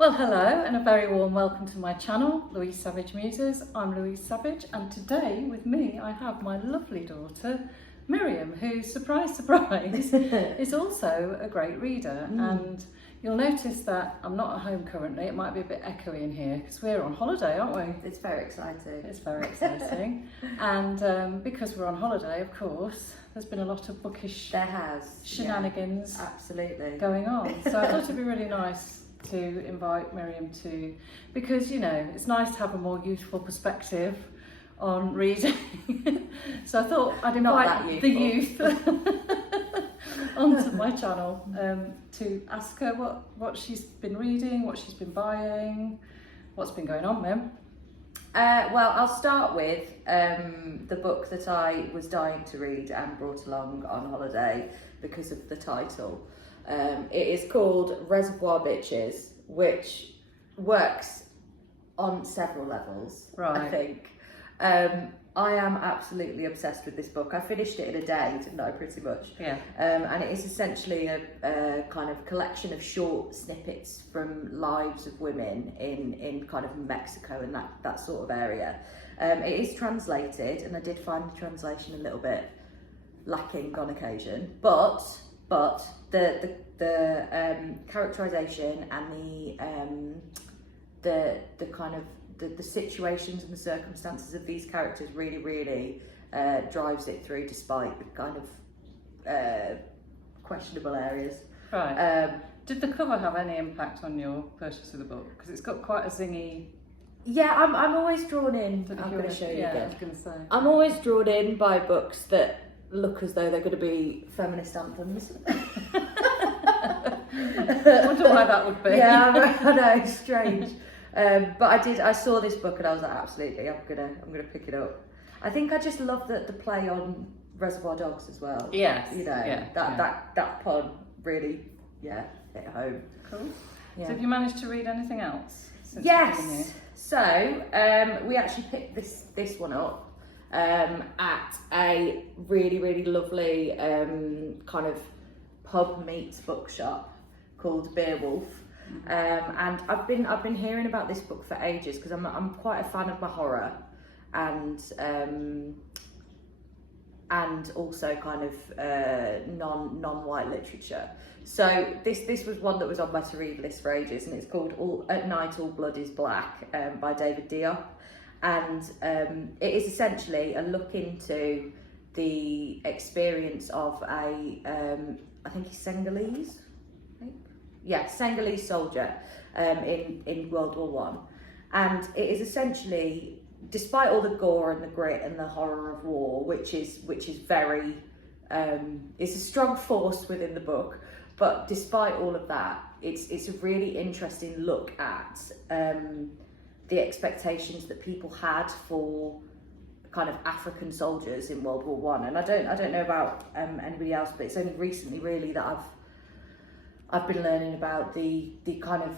Well, hello and a very warm welcome to my channel, Louise Savage Muses. I'm Louise Savage, and today with me I have my lovely daughter Miriam, who, surprise, surprise, is also a great reader. And you'll notice that I'm not at home currently. It might be a bit echoey in here because we're on holiday, aren't we? It's very exciting. It's very exciting. And because we're on holiday, of course, there's been a lot of bookish shenanigans absolutely going on. So I thought it'd be really nice to invite Miriam to, because, you know, it's nice to have a more youthful perspective on reading. So I thought I'd invite the youth onto my channel to ask her what she's been reading, what she's been buying, what's been going on, Mim. Well, I'll start with the book that I was dying to read and brought along on holiday because of the title. It is called Reservoir Bitches, which works on several levels, right. I think. I am absolutely obsessed with this book. I finished it in a day, didn't I, pretty much? Yeah. And it is essentially a kind of collection of short snippets from lives of women in kind of Mexico and that sort of area. It is translated, and I did find the translation a little bit lacking on occasion, but the characterization and the kind of the situations and the circumstances of these characters really drives it through, despite the kind of questionable areas. Right. Did the cover have any impact on your purchase of the book? Because it's got quite a zingy. Yeah, I'm always drawn in. I'm going to show you again. I was going to say. I'm always drawn in by books that look as though they're going to be feminist anthems. I wonder why that would be. Yeah, I know, it's strange. But I saw this book and I was like, absolutely, I'm gonna pick it up. I think I just love the play on Reservoir Dogs as well. Yes. You know, that pun really, hit home. Cool. Yeah. So have you managed to read anything else since yes. you've been here? So we actually picked this one up at a really lovely kind of pub meets bookshop called Beerwolf. And I've been hearing about this book for ages because I'm quite a fan of my horror and also kind of non-white literature. So this was one that was on my to read list for ages, and it's called At Night All Blood Is Black by David Diop, and it is essentially a look into the experience of a I think he's Senegalese. Senegalese soldier in World War One, and it is essentially, despite all the gore and the grit and the horror of war, which is very it's a strong force within the book, but despite all of that, it's a really interesting look at the expectations that people had for kind of African soldiers in World War One. And I don't know about anybody else, but it's only recently really that I've been learning about the kind of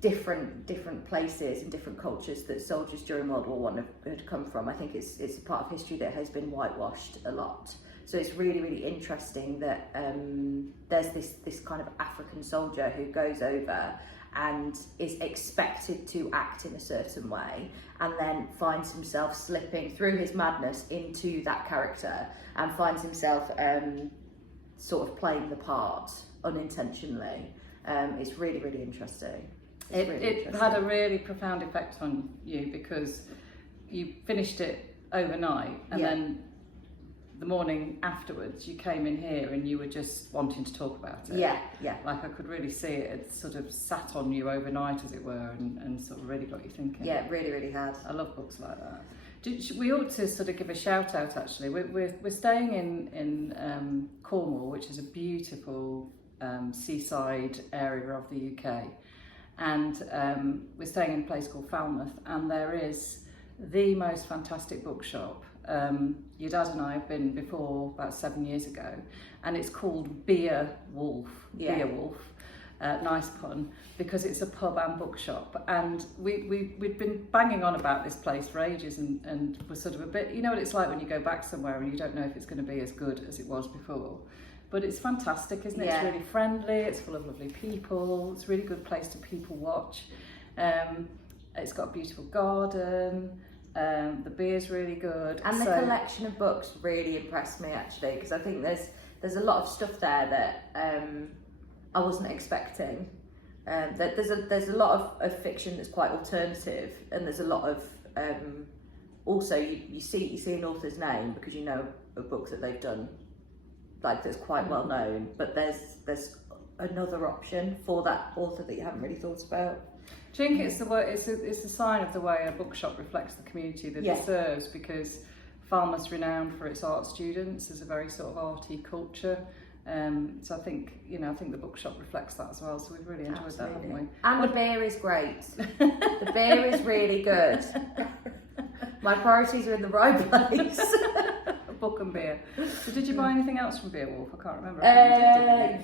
different places and different cultures that soldiers during World War One had come from. I think it's a part of history that has been whitewashed a lot. So it's really interesting that there's this kind of African soldier who goes over and is expected to act in a certain way, and then finds himself slipping through his madness into that character and finds himself sort of playing the part unintentionally. It's really interesting. It had a really profound effect on you because you finished it overnight, and then the morning afterwards you came in here and you were just wanting to talk about it. Yeah. Like I could really see it sort of sat on you overnight, as it were, and sort of really got you thinking. Yeah, it really had. I love books like that. We ought to sort of give a shout out actually. We're staying in Cornwall, which is a beautiful seaside area of the UK, and we're staying in a place called Falmouth, and there is the most fantastic bookshop. Your dad and I have been before about 7 years ago, and it's called Beerwolf. Beerwolf. Nice pun, because it's a pub and bookshop, and we'd been banging on about this place for ages, and we're sort of a bit, you know what it's like when you go back somewhere and you don't know if it's going to be as good as it was before. but it's fantastic, isn't it? Yeah. It's really friendly, it's full of lovely people, it's a really good place to people watch. It's got a beautiful garden, the beer's really good. And the collection of books really impressed me, actually, because I think there's a lot of stuff there that I wasn't expecting. That there's a lot of fiction that's quite alternative, and there's a lot of also you see an author's name because you know a book that they've done, like that's quite well known, but there's another option for that author that you haven't really thought about. Do you think it's a sign of the way a bookshop reflects the community that it serves, because Falmouth's renowned for its art students as a very sort of arty culture. So I think the bookshop reflects that as well. So we've really enjoyed that, haven't we? And the beer is great. The beer is really good. My priorities are in the right place. Book and beer. So did you buy anything else from Beerwolf? I can't remember.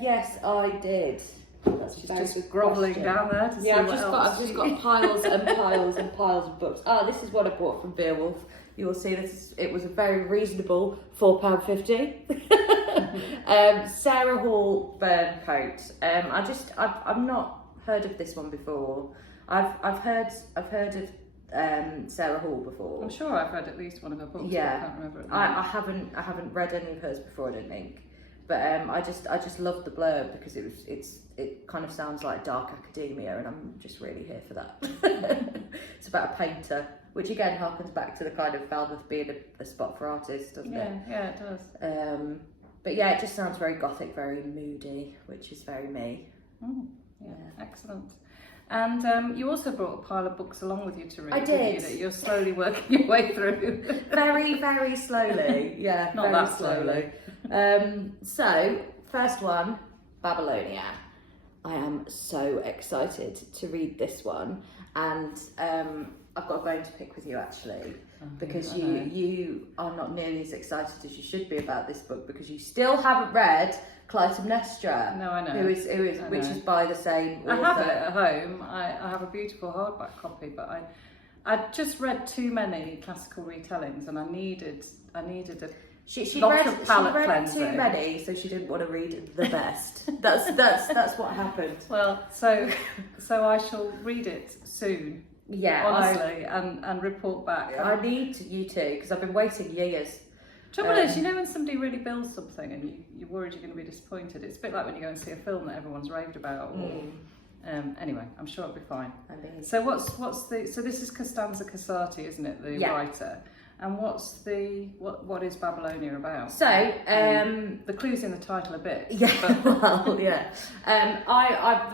Yes, I did. That's just grovelling down there to see I've what just got piles and piles and piles of books. This is what I bought from Beerwolf. You will see this. It was a very reasonable £4.50. Sarah Hall Burntcoat. I've not heard of this one before. I've heard of Sarah Hall before. I'm sure I've read at least one of her books. Yeah, I can't remember it. I haven't read any of hers before, I don't think. But I just loved the blurb because it kind of sounds like dark academia, and I'm just really here for that. It's about a painter, which again harkens back to the kind of Falmouth being a spot for artists, doesn't it? Yeah, it does. But yeah, it just sounds very gothic, very moody, which is very me. Yeah, excellent. And you also brought a pile of books along with you to read. I did. You, that you're slowly working your way through. Very, very slowly. Yeah, not very that slowly. So, first one, Babylonia. I am so excited to read this one, and I've got a bone to pick with you actually, because you are not nearly as excited as you should be about this book, because you still haven't read Clytemnestra. No, I know. Which is by the same author. I have it at home. I have a beautiful hardback copy, but I just read too many classical retellings, and I needed a She lot read, of palate she read cleansing. too many, so she didn't want to read the best. That's what happened. Well, so I shall read it soon. Yeah, honestly, and report back. I need you to, because I've been waiting years. Trouble is, when somebody really builds something and you're worried you're going to be disappointed, it's a bit like when you go and see a film that everyone's raved about. Anyway, I'm sure it'll be fine. So so this is Costanza Cosati, isn't it, the writer? And what is Babylonia about? So the clue's in the title a bit. Yeah,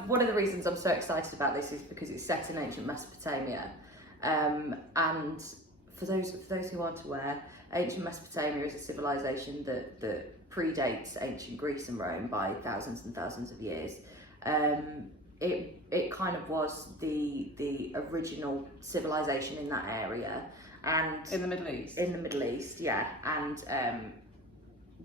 one of the reasons I'm so excited about this is because it's set in ancient Mesopotamia, and for those who aren't aware, ancient Mesopotamia is a civilization that predates ancient Greece and Rome by thousands and thousands of years. It kind of was the original civilization in that area. And in the Middle East. In the Middle East, yeah, and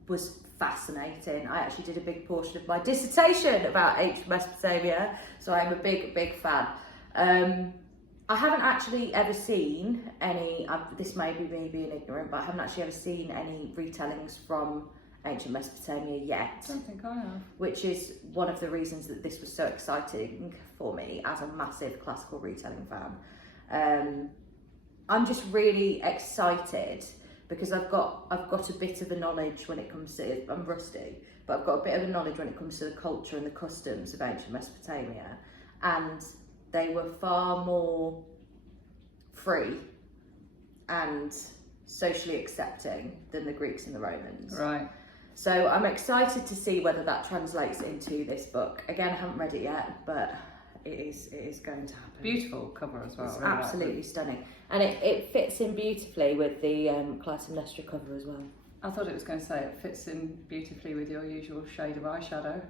was fascinating. I actually did a big portion of my dissertation about ancient Mesopotamia, so I'm a big fan. I haven't actually ever seen any. This may be me being ignorant, but I haven't actually ever seen any retellings from ancient Mesopotamia yet. I don't think I have. Which is one of the reasons that this was so exciting for me as a massive classical retelling fan. I'm just really excited because I've got a bit of a knowledge when it comes to, I'm rusty, but I've got a bit of a knowledge when it comes to the culture and the customs of ancient Mesopotamia, and they were far more free and socially accepting than the Greeks and the Romans. Right. So I'm excited to see whether that translates into this book. Again, I haven't read it yet, but it is going to happen. Beautiful cover as well. It's really absolutely stunning, and it fits in beautifully with the Clytemnestra cover as well. I thought it was going to say it fits in beautifully with your usual shade of eyeshadow.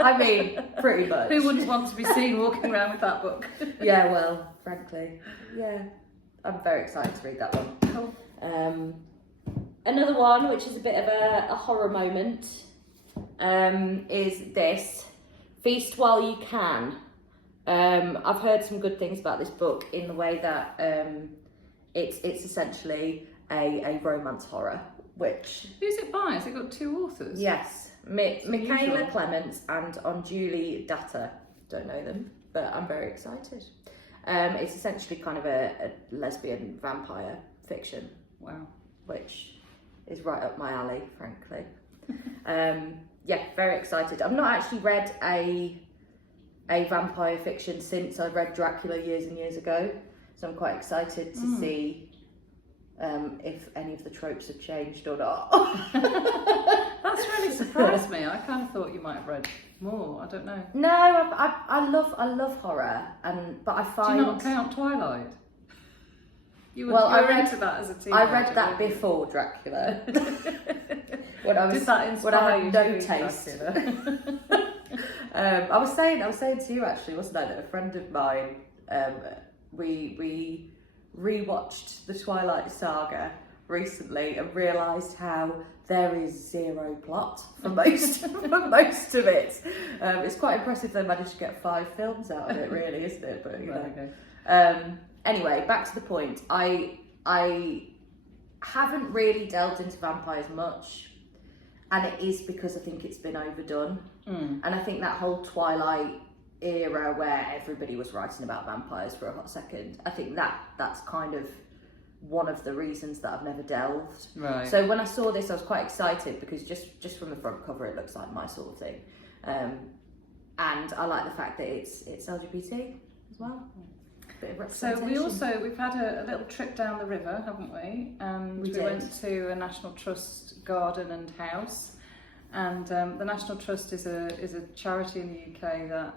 I mean, pretty much. Who wouldn't want to be seen walking around with that book? Yeah, well, frankly, yeah, I'm very excited to read that one. Cool. Another one, which is a bit of a horror moment, is this. Feast While You Can. I've heard some good things about this book in the way that it's essentially a romance horror, which... Who's it by? Has it got two authors? Yes. Mikaella, Clements and Onjuli Data. Don't know them, but I'm very excited. It's essentially kind of a lesbian vampire fiction. Wow. Which is right up my alley, frankly. Yeah, very excited. I've not actually read a vampire fiction since I read Dracula years and years ago, so I'm quite excited to see if any of the tropes have changed or not. That's really surprised me. I kind of thought you might have read more. I don't know. No, I love horror, but I find. Do you not count Twilight? You were, well, you were into that as a teenager. I read that before Dracula. when I was Did that inspire when I had you no to taste. Dracula? I was saying to you actually, wasn't I, that a friend of mine, we rewatched the Twilight Saga recently and realised how there is zero plot for most for most of it. It's quite impressive they managed to get 5 films out of it, really, isn't it? But you know. Anyway, back to the point. I haven't really delved into vampires much, and it is because I think it's been overdone. And I think that whole Twilight era where everybody was writing about vampires for a hot second, I think that's kind of one of the reasons that I've never delved. Right. So when I saw this, I was quite excited because just from the front cover, it looks like my sort of thing, and I like the fact that it's LGBT as well. So we've had a little trip down the river, haven't we? And we went to a National Trust garden and house. And the National Trust is a charity in the UK that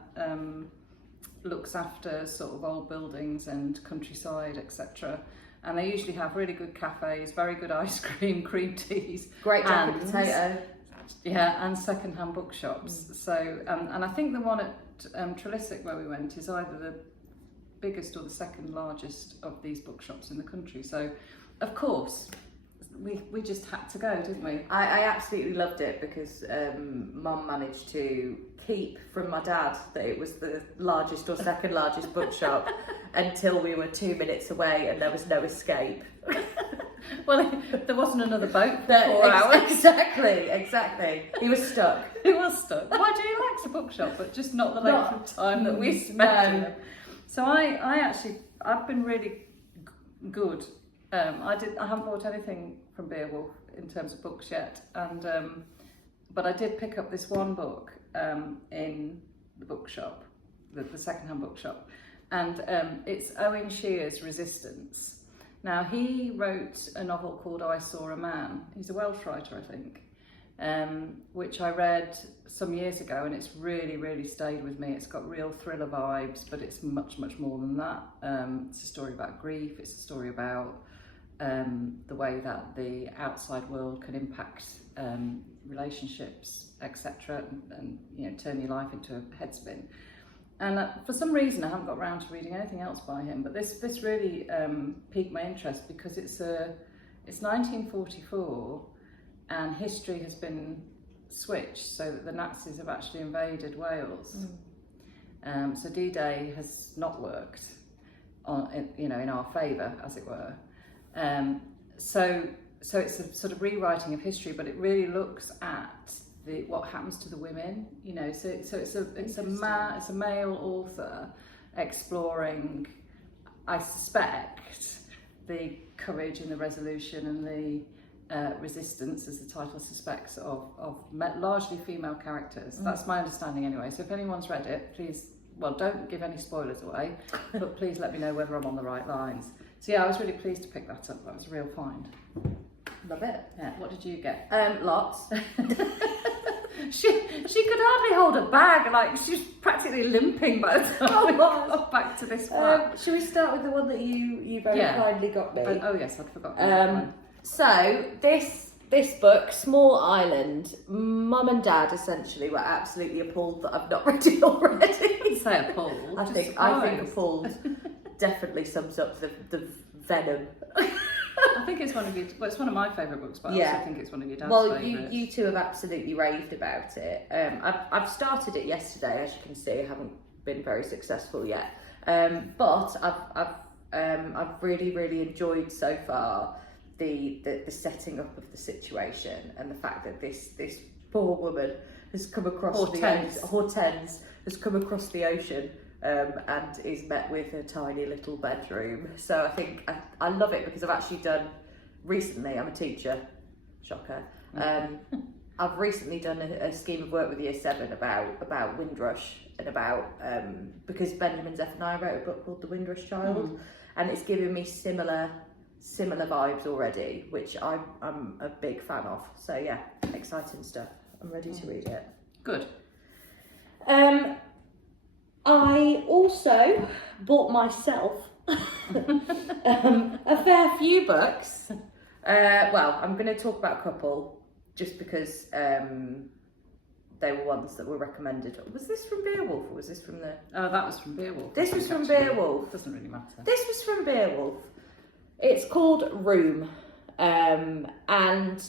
looks after sort of old buildings and countryside, etc. And they usually have really good cafes, very good ice cream, cream teas, great jacket potato. Yeah, and second-hand bookshops. So and I think the one at Trilissic where we went is either the biggest or the second largest of these bookshops in the country. So, of course, we just had to go, didn't we? I absolutely loved it because Mum managed to keep from my dad that it was the largest or second largest bookshop until we were 2 minutes away and there was no escape. Well, there wasn't another boat for 4 hours. Exactly. He was stuck. He was stuck. Why do you like the bookshop, but just not the length of time that we spent in it? So I've been really good. I haven't bought anything from Beerwolf in terms of books yet, and but I did pick up this one book in the bookshop, the second-hand bookshop, and it's Owen Shear's Resistance. Now he wrote a novel called I Saw a Man. He's a Welsh writer, I think. Which I read some years ago, and it's really stayed with me. It's got real thriller vibes, but it's much more than that. It's a story about grief. It's a story about the way that the outside world can impact relationships, etc., and you know, turn your life into a headspin. And for some reason, I haven't got around to reading anything else by him. But this really piqued my interest because it's 1944. And history has been switched so that the Nazis have actually invaded Wales. So D-Day has not worked in our favour, as it were. So it's a sort of rewriting of history, but it really looks at what happens to the women. You know, so it's a male author exploring, I suspect, the courage and the resolution and the resistance, as the title suspects, of largely female characters. That's my understanding anyway. So if anyone's read it, please, don't give any spoilers away, but please let me know whether I'm on the right lines. So yeah, I was really pleased to pick that up. That was a real find. Love it. Yeah. What did you get? Lots. She could hardly hold a bag. Like she's practically limping by the time we got back to this flat. Shall we start with the one that you very kindly got me? Oh yes, I'd forgotten. So this book, Small Island, Mum and Dad essentially were absolutely appalled that I've not read it already. Say appalled. I think appalled definitely sums up the venom. I think it's one of it's one of my favourite books, but I also think it's one of your dad's favourites. Well, you two have absolutely raved about it. I've started it yesterday, as you can see. I haven't been very successful yet, but I've really enjoyed so far the setting up of the situation and the fact that this poor woman has come across Hortense has come across the ocean and is met with a tiny little bedroom. So I think I love it because I've actually done recently. I'm a teacher, shocker. I've recently done a scheme of work with Year 7 about Windrush and about because Benjamin Zephaniah wrote a book called The Windrush Child, and it's given me similar vibes already, which I'm a big fan of. So yeah, exciting stuff. I'm ready to read it. Good. I also bought myself a fair few books. Well, I'm going to talk about a couple just because they were ones that were recommended. Was this from Beerwolf or was this from the... Oh, that was from Beerwolf. This was from Beerwolf. Doesn't really matter. This was from Beerwolf. It's called Room, and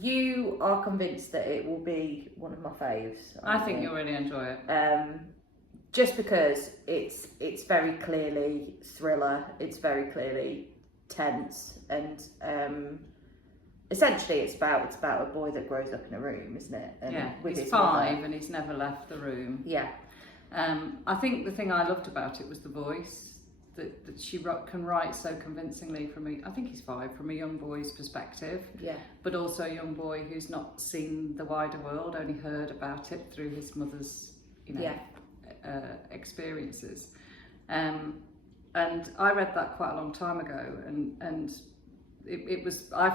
you are convinced that it will be one of my faves. I think you'll really enjoy it. Just because it's very clearly thriller, it's very clearly tense, and essentially it's about a boy that grows up in a room, isn't it? And yeah, with he's his 5 mother. and he's never left the room. Yeah. I think the thing I loved about it was the voice. That she can write so convincingly I think he's 5, from a young boy's perspective. Yeah. But also a young boy who's not seen the wider world, only heard about it through his mother's, experiences. And I read that quite a long time ago, and it was I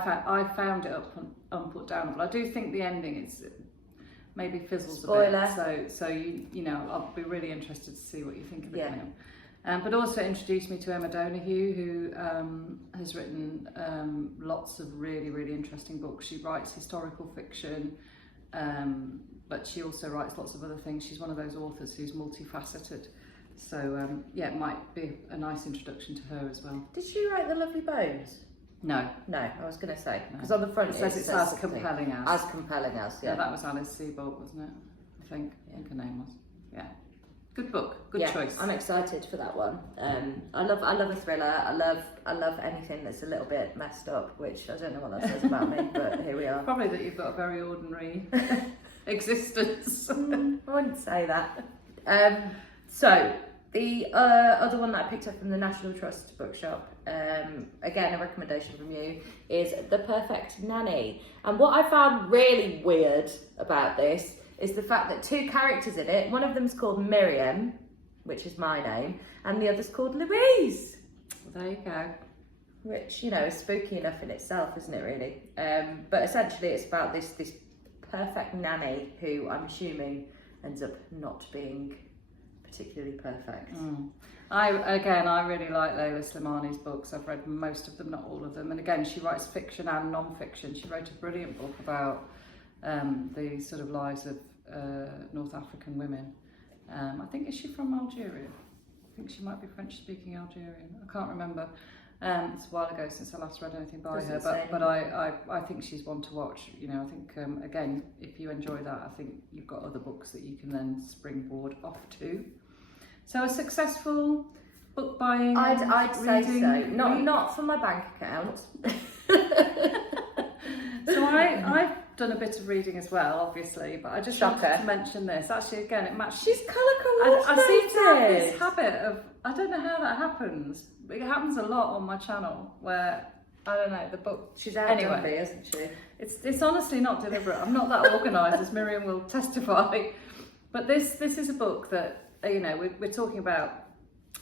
found it put down. But I do think the ending maybe fizzles Spoiler. a bit. So I'll be really interested to see what you think of it now. But also introduced me to Emma Donaghue, who has written lots of really, really interesting books. She writes historical fiction, but she also writes lots of other things. She's one of those authors who's multifaceted. So, it might be a nice introduction to her as well. Did she write The Lovely Bones? No. No, I was going to say, because on the front it says it's as compelling as. As compelling as, yeah. Yeah, that was Alice Sebold, wasn't it? I think her name was. Yeah. Good book, good choice. I'm excited for that one. I love a thriller. I love anything that's a little bit messed up, which I don't know what that says about me, but here we are. Probably that you've got a very ordinary existence. I wouldn't say that. So the other one that I picked up from the National Trust bookshop, again a recommendation from you, is The Perfect Nanny. And what I found really weird about this is the fact that 2 characters in it, one of them's called Miriam, which is my name, and the other's called Louise. Well, there you go. Which, is spooky enough in itself, isn't it, really? But essentially it's about this perfect nanny who I'm assuming ends up not being particularly perfect. I really like Leila Slimani's books. I've read most of them, not all of them. And again, she writes fiction and non-fiction. She wrote a brilliant book about the sort of lives of North African women. I think, is she from Algeria? I think she might be French-speaking Algerian. I can't remember. It's a while ago since I last read anything by her, but I think she's one to watch. I think again, if you enjoy that, I think you've got other books that you can then springboard off to. So a successful book buying. I'd say so. week? Not for my bank account. So I've done a bit of reading as well, obviously, but I just wanted Shocker. to mention this. Actually, again, it matches. She's colour coordinated. I seem to have this habit of, I don't know how that happens, but it happens a lot on my channel where, I don't know, the book. She's out anyway, me, isn't she? It's honestly not deliberate. I'm not that organised, as Miriam will testify. But this is a book that, we're talking about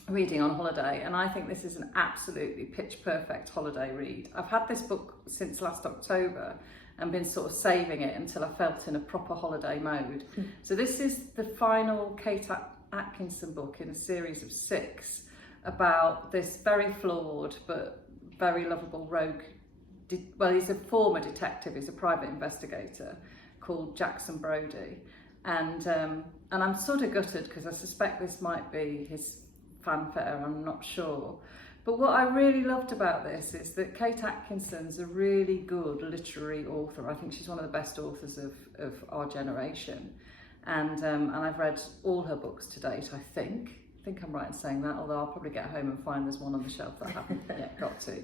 reading on holiday, and I think this is an absolutely pitch perfect holiday read. I've had this book since last October and been sort of saving it until I felt in a proper holiday mode. So this is the final Kate Atkinson book in a series of 6 about this very flawed but very lovable rogue. He's a former detective, he's a private investigator called Jackson Brodie, and I'm sort of gutted because I suspect this might be his fanfare, I'm not sure. But what I really loved about this is that Kate Atkinson's a really good literary author. I think she's one of the best authors of our generation. And I've read all her books to date, I think. I think I'm right in saying that, although I'll probably get home and find there's one on the shelf that I haven't yet got to.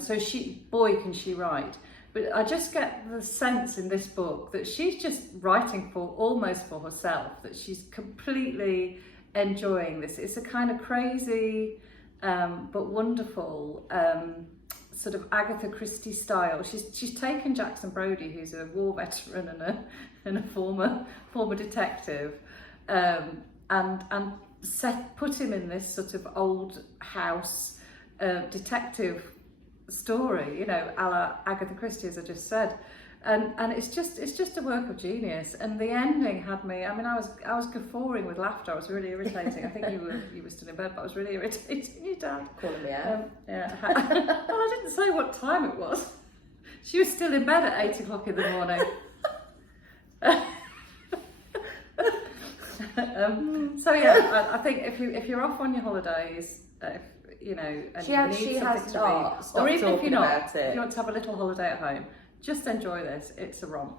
So boy, can she write. But I just get the sense in this book that she's just writing almost for herself, that she's completely enjoying this. It's a kind of crazy but wonderful sort of Agatha Christie style. She's taken Jackson Brodie, who's a war veteran and a former detective, and put him in this sort of old house detective story, you know, a la Agatha Christie, as I just said, and it's just a work of genius. And the ending had me. I mean, I was guffawing with laughter. I was really irritating. I think you were still in bed, but I was really irritating you, Dad. Calling me out. Yeah. Well, I didn't say what time it was. She was still in bed at 8 o'clock in the morning. So yeah, I think if you're off on your holidays, you know, and you need something to read, or even if you're not, if you want to have a little holiday at home, just enjoy this. It's a romp.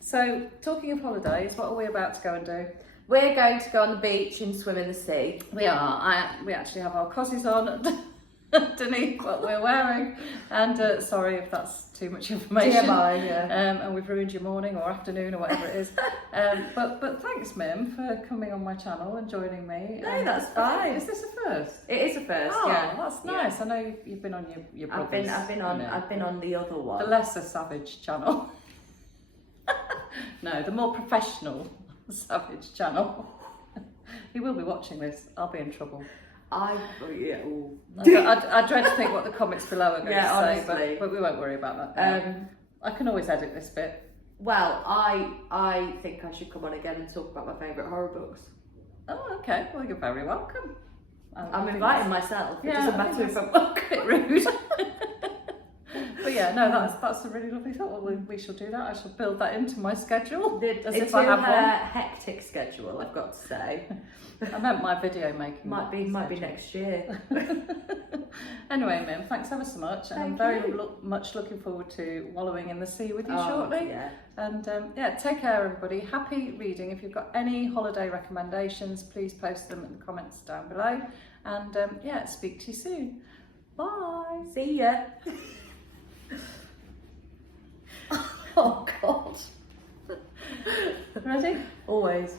So, talking of holidays, what are we about to go and do? We're going to go on the beach and swim in the sea. We are. We actually have our cozies on underneath what we're wearing, and sorry if that's too much information. TMI, yeah. And we've ruined your morning or afternoon or whatever it is. But thanks, Mim, for coming on my channel and joining me. No, that's fine. Is this a first? It is a first. Oh, yeah, that's nice. Yeah. I know you've been on your brothers. I've been on the other one. The lesser savage channel. No, the more professional savage channel. He will be watching this. I'll be in trouble. I dread to think what the comments below are going to say, but we won't worry about that. I can always edit this bit. Well, I think I should come on again and talk about my favourite horror books. Oh, okay. Well, you're very welcome. I'm inviting myself. It doesn't matter if I'm a bit rude. But yeah, no, that's a really lovely thought. Well, we shall do that. I shall build that into my schedule. As if I have one. Hectic schedule, I've got to say. I meant my video making. Might be next year. Anyway, Mim, thanks ever so much, and I'm very much looking forward to wallowing in the sea with you shortly. Yeah. And yeah, take care, everybody. Happy reading. If you've got any holiday recommendations, please post them in the comments down below. And yeah, speak to you soon. Bye. See ya. Oh God. Ready? Always.